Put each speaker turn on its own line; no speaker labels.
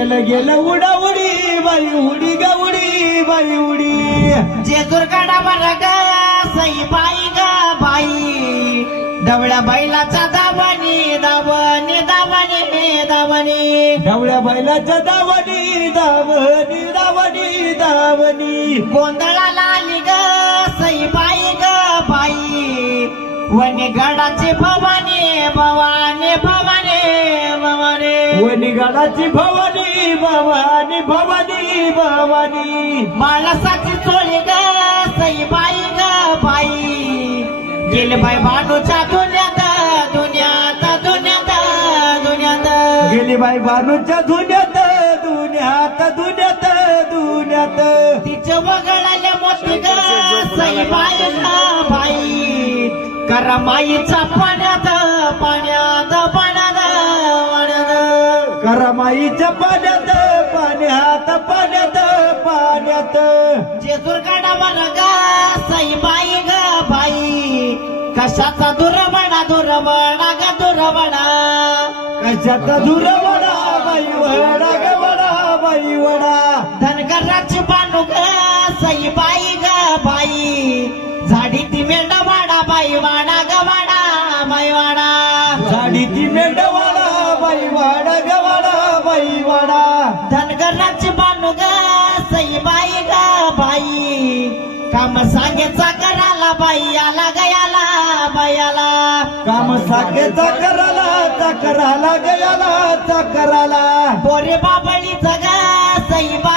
गेलं गेलं उडा उडी बाई उडी ग उडी बाई उडी.
जेजूर गाडा बरं ग सई बाई ग बाई. डवळ्या बैलाचा दावणी दावणी दावणी दावणी
ढवळ्या बैलाच्या दावणी दावणी दावणी दावणी
गोंधळाला आली ग सई बाई ग बाई. वनी गडाची भवानी भवानी भवानी. भवानी
वनिगाडाची भवानी भवानी भवानी भवानी.
माणसाची चोळी ग सई बाई ग बाई. गेले बाई बानूच्या दुन्यात दुन्यात दुन्यात दुन्यात
गेली बाई बानूच्या धुन्यात धुन्यात धुन्यात धुन्यात
तिचे वगळाले मोती ग सई बाई ग बाई. करा माईचा पाण्यात पाण्यात पाण्यात. पाण्यात
करमाईच्या पाण्यात पाण्यात पाण्यात. पाण्यात
जेजूर गाडावर ग सई बाई ग बाई कशाचा दुर्बडा दुर्बडा ग दुर्बडा
कशाचा दुरवडा बाई वडा ग वडा बाई वडा
धनगराची बानू ग सई बाई ग बाई झाडी ती मेंढा वाडा बाई वाडा ग वाडा बाई वाडा
झाडी ती मेंढवाडा बाई वाडा ग. वाडा बाई वाडा
धनगराची बानू ग सई बाई ग बाई. काम सांगायचा कराला बाई आला गयाला बायाला.
काम साकेचा कराला चकराला गयाला चकराला
बोरे बाबळी जग सई बाई ग